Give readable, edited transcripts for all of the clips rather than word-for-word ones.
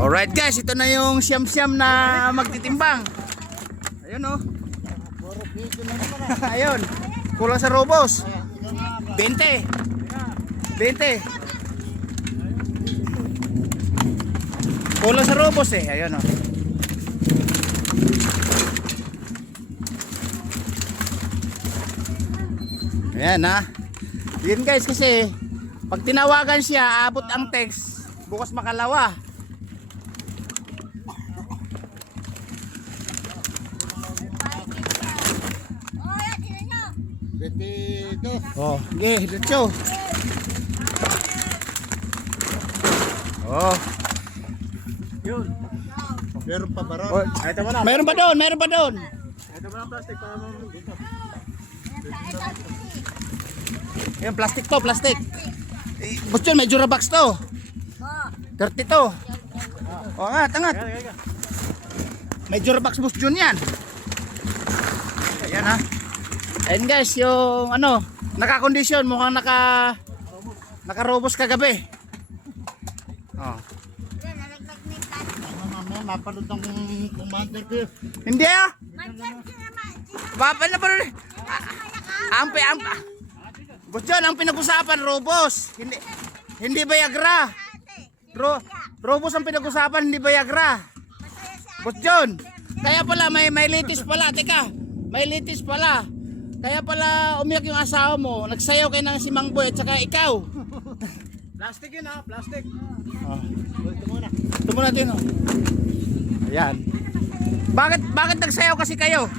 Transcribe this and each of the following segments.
Alright guys, ito na yung siyam-siyam na magtitimbang. Ayun oh. Ayun. Kulang sa robos. 20. 20. Kulang sa robos eh. Ayun oh. Ayan ha. Yun guys kasi pag tinawagan siya, aabot ang text bukas makalawa. Oh, okay, diretso. Oh. Yun. Meron pa ba ron? Oh, Ito mo na. mayroon pa doon, mayroon pa doon. Ito mo na ang plastic para mo dito. Yan, plastic to, plastic. Boss John, may Durabox to. 30 to. Oh, angat, angat. May Durabox Boss John yan. Ayan ha. Ayan guys, yung ano, naka-condition, mukhang naka-robos kagabi. Oh. Mamaya mapanood ng commander ko. Hindi ah. Papa na pa rin. Ampe. Boss John, ang pinag-usapan robos. Hindi Viagra. Robos ang pinag-usapan, hindi Viagra. Boss John, kaya pala may litis pala. Teka, may litis pala. Kaya pala umiyak yung asawa mo. Nagsayaw kayo ng si Mang Boy at saka ikaw. Plastic yun ha, plastic. Oh. Ito muna. Ito muna din oh. Ayan. Bakit nagsayaw kasi kayo?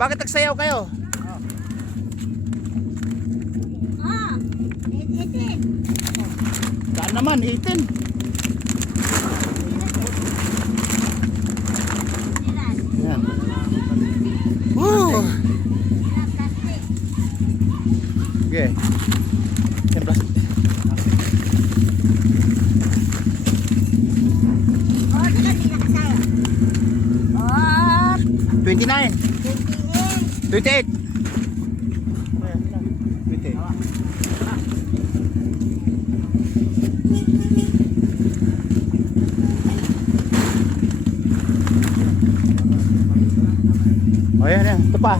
Bakit nagsayaw kayo? Saan naman? 18. Ayan. Woo! Okay. Yan plastic. 29. 28. 28. Oh, yan. Ito pa.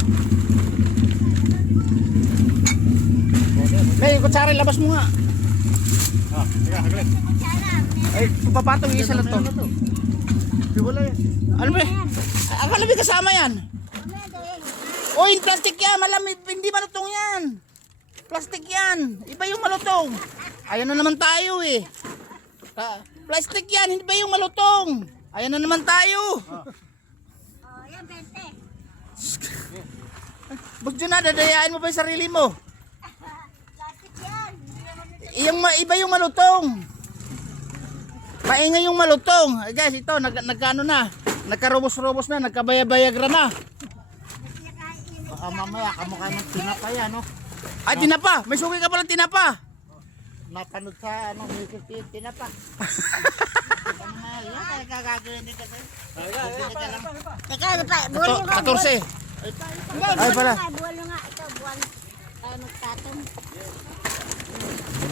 May kutsara, labas mo nga. Sige, haglit. Ay, papatong isa lang to. Wala yan. Ano ba? Akala may kasama yan. O, yung plastic yan. Malamig, hindi malutong yan. Plastic yan. Iba yung malutong. Ayan na naman tayo eh. Plastic yan, hindi ba yung malutong? Ayan na naman tayo. Yan, 20. Boss John, dadayain mo pa yung sarili mo. Plastic yan. Iba yung malutong. Maingay yung malutong. Ay guys, ito, nagkano na. Nagkarobos-robos na, nagkabayabayagra na. Baka mamaya kamukha ng tinapa yan, no? Ay, tinapa. May suki ka palang tinapa. Napanood sa music tinapa. Yan, kaya gagawin dito kayo. Teka, ano pa? Buwan nyo nga. 14. Hindi, Ay, pala. buwan nyo nga. Ito, buwan. Tayo magtatong.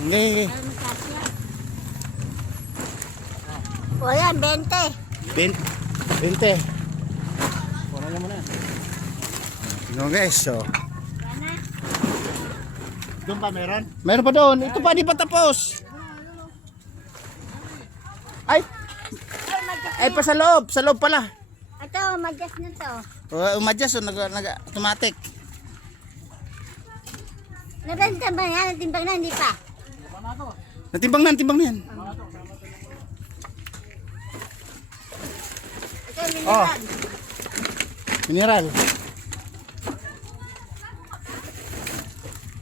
Hindi. Tayo magtatong. O yan, 20. 20. Kuha niya muna yan. No guys, so. Yan na. Doon pa meron? Meron pa doon. Ito pa, di pa tapos. Ay, ay pa sa loob. Sa loob pala. Ito, madjas na to. Umadjas, so, automatic. Nabenta ba yan? Natimbang na, hindi pa. Natimbang na yan. Ito, mineral. Mineral.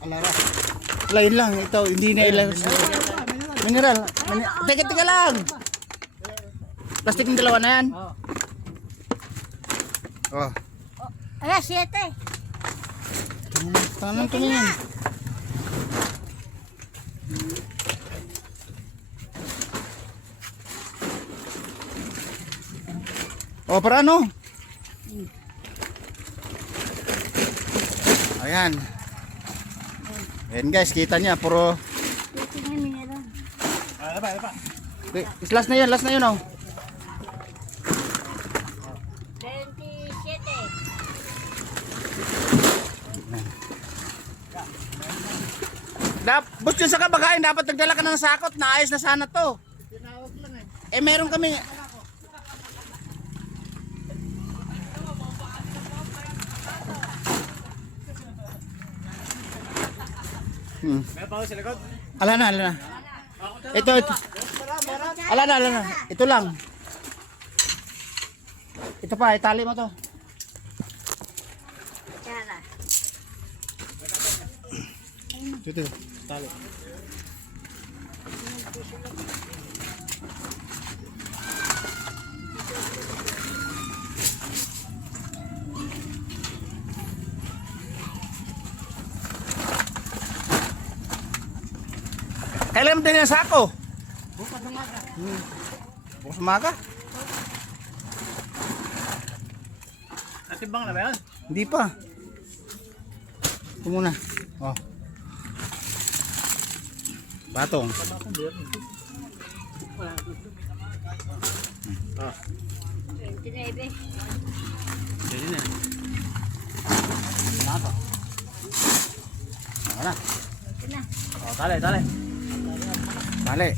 Alara. Wala, yun lang. Ito, hindi na ilang. Mineral. Teka lang. Plastic ng dalawa na yan. Oh. Ala, 7. Tangan tumingin. Oh, para ano? Ayan. Ayan guys, kita niya puro. Ito nga mineral. Ano pa? Okay, last na yun oh. 27. Boss yun sa kabagayan, dapat nagdala ka ng sakot. Naayos na sana to. Tinawag lang eh. Eh meron kami. May bago sa likod? Ala na. Ito. Ala na. Ito lang. Ito pa, itali mo to. Tara. Ito. Tali. Kailan mo din yung sako? Bukas umaga. Bukas umaga? Natimbang na ba yan? Hindi pa. Ito muna. Oh. Batong. 29. Pwede na. Nato. Wala. Ito na. Oh, tali. Mali.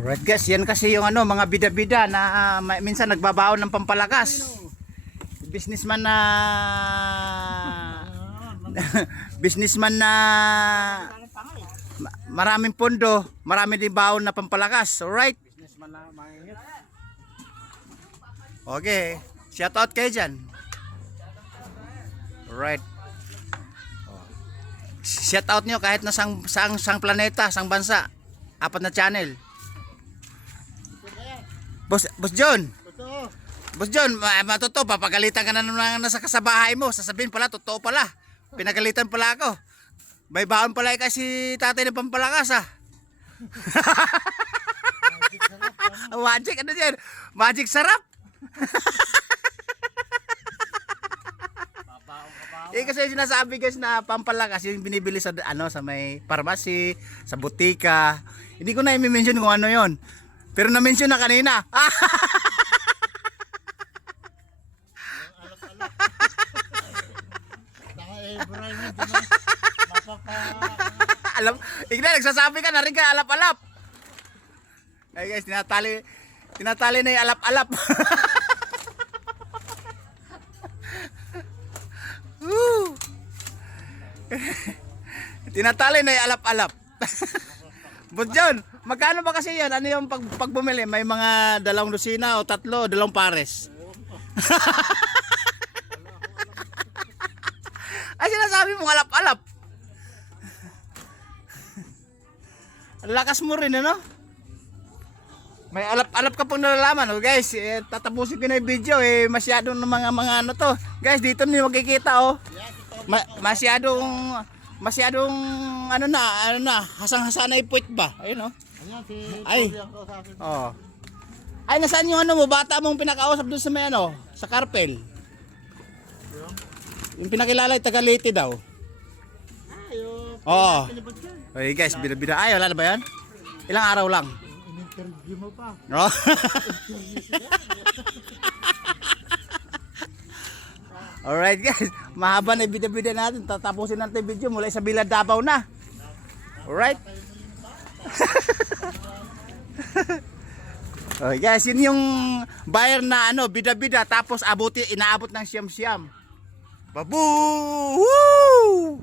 Alright guys, yan kasi yung ano, mga bida-bida na minsan nagbabaon ng pampalakas. Businessman na businessman na maraming pondo, marami din baon na pampalakas. Alright? Businessman na mangingit. Okay. Shout out kayo dyan. Alright. Shout out nyo kahit na sang planeta, sang bansa. 4 na channel. Boss John. Totoo. Boss John, matuto, papagalitan ka na naman nasa kasabahay mo. Sasabihin pala, totoo pala. Pinagalitan pala ako. May baon pala kasi tatay ng pampalakas ah. Magic, ano yan? Magic sarap. Eh kasi sinasabi guys na pampalakas yung binibili sa ano sa may pharmacy, sa butika. Hindi ko na i-mention kung ano 'yon. Pero na-mention na kanina. Brian, Alam, igna nagsasabi ka na rin ka alap-alap. Ay guys, tinatali na 'yung alap-alap. Tinatali na 'yung alap-alap. But John, magkano ba kasi yan? Ano yung pag bumili? May mga 2 dosina o 3, 2 pares. Ay sinasabi mo alap-alap. Ang lakas mo rin ano? May alap-alap ka pang nalalaman. Oh, guys, tatapusin ko na yung video eh. Masyadong mga ano to. Guys, dito niyo makikita oh. Masyadong ano na, hasang-hasa na yung puwit ba? Ayun oh. Ayan, si Ay. Toby ang kausapin. Oh. Ay, nasaan yung ano mo? Bata mong pinakausap doon sa may ano? Sa Carpel. Yung pinakilala, taga Leyte daw. Ayo. Oo. Pinabot yan. Okay guys, bida-bida. Ay, wala na ba yan? Ilang araw lang? In-interview mo pa. No? Alright guys, mahaba na yung bida-bida natin. Tatapusin natin yung video mula sa Bilad Davao na. Alright? Okay guys, yun yung buyer na ano, bida-bida tapos inaabot ng siyam-siyam. Babu! Woo!